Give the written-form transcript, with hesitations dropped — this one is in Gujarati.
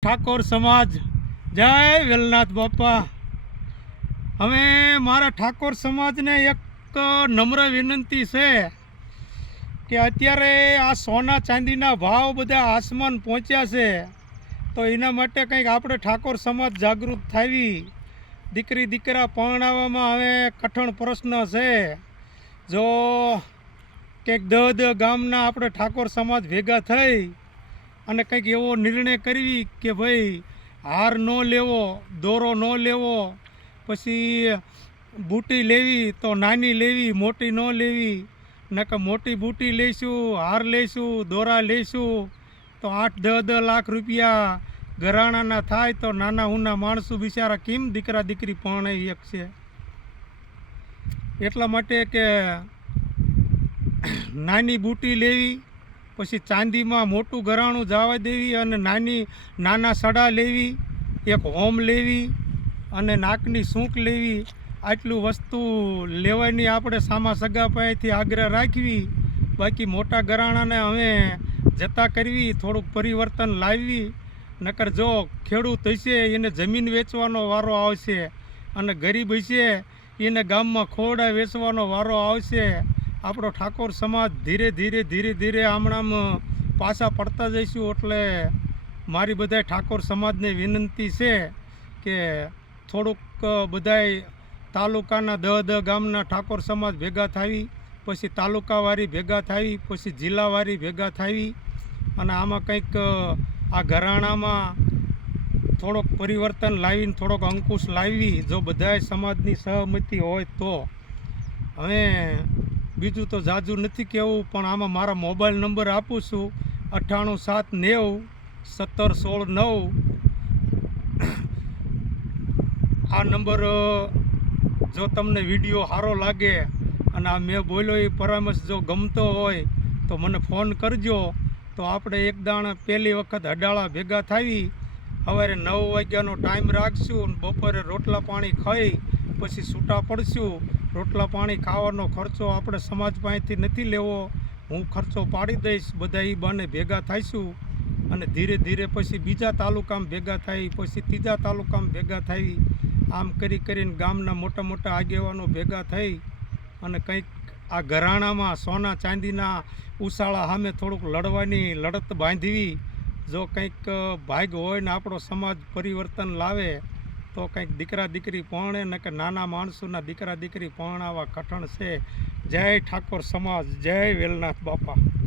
ઠાકોર સમાજ જય વેલનાથ બાપા। હવે મારા ઠાકોર સમાજને એક નમ્ર વિનંતી છે કે અત્યારે આ સોના ચાંદીના ભાવ બધા આસમાન પહોંચ્યા છે, તો એના માટે કંઈક આપણે ઠાકોર સમાજ જાગૃત થાવી। દીકરી દીકરા પરણાવવામાં હવે કઠણ પ્રશ્ન છે। જો કંઈક દહ ગામના આપણે ઠાકોર સમાજ ભેગા થઈ અને કંઈક એવો નિર્ણય કરવી કે ભાઈ હાર ન લેવો, દોરો ન લેવો, પછી બૂટી લેવી તો નાની લેવી, મોટી ન લેવી, નકર મોટી બૂટી લઈશું, હાર લઈશું, દોરા લઈશું તો 8-10 લાખ રૂપિયા ઘરાણાના થાય તો નાના ઉના માણસો બિચારા કેમ દીકરા દીકરી પરણાવી શકશે? એટલા માટે કે નાની બૂટી લેવી, પછી ચાંદીમાં મોટું ઘરાણું જવા દેવી અને નાના સડા લેવી, એક હોમ લેવી અને નાકની સૂંક લેવી, આટલું વસ્તુ લેવાની આપણે સામા સગા પાસેથી આગ્રહ રાખવી। બાકી મોટા ઘરાણાને હવે જતા કરવી, થોડુંક પરિવર્તન લાવવી। નકર જો ખેડૂત હશે એને જમીન વેચવાનો વારો આવશે અને ગરીબ હશે એને ગામમાં ખોરડા વેચવાનો વારો આવશે। આપણો ઠાકોર સમાજ ધીરે ધીરે હમણાં પાછા પડતા જઈશું। એટલે મારી બધાય ઠાકોર સમાજને વિનંતી છે કે થોડુંક બધાય તાલુકાના 10 ગામના ઠાકોર સમાજ ભેગા થાવી, પછી તાલુકાવારી ભેગા થાવી, પછી જિલ્લાવારી ભેગા થાવી અને આમાં કંઈક આ ઘરાણામાં થોડોક પરિવર્તન લાવીને થોડોક અંકુશ લાવવી, જો બધાય સમાજની સહમતિ હોય તો। હવે બીજું તો જાજુ નથી કહેવું, પણ આમાં મારા મોબાઈલ નંબર આપું છું 987917169। આ નંબર જો તમને વિડીયો સારો લાગે અને આ મેં બોલ્યો એ પરામર્શ જો ગમતો હોય તો મને ફોન કરજો। તો આપણે એક દાણ પહેલી વખત હડાળા ભેગા થાવી, સવારે 9 વાગ્યાનો ટાઈમ રાખશું, બપોરે રોટલા પાણી ખાઈ પછી છૂટા પડશું। રોટલા પાણી ખાવાનો ખર્ચો આપણે સમાજ પાસેથી નથી લેવો, હું ખર્ચો પાડી દઈશ। બધા એ બાને ભેગા થઈશું અને ધીરે ધીરે પછી બીજા તાલુકામાં ભેગા થઈ, પછી ત્રીજા તાલુકામાં ભેગા થઈ, આમ કરીને ગામના મોટા મોટા આગેવાનો ભેગા થઈ અને કંઈક આ ઘરાણામાં સોના ચાંદીના ઉછાળા સામે થોડુંક લડવાની લડત બાંધવી। જો કંઈક ભાગ હોય ને આપણો સમાજ પરિવર્તન લાવે તો કંઈક દીકરા દીકરી પરણે, ને કે નાના માણસોના દીકરા દીકરી પરણાવા કઠણ છે। જય ઠાકોર સમાજ, જય વેલનાથ બાપા।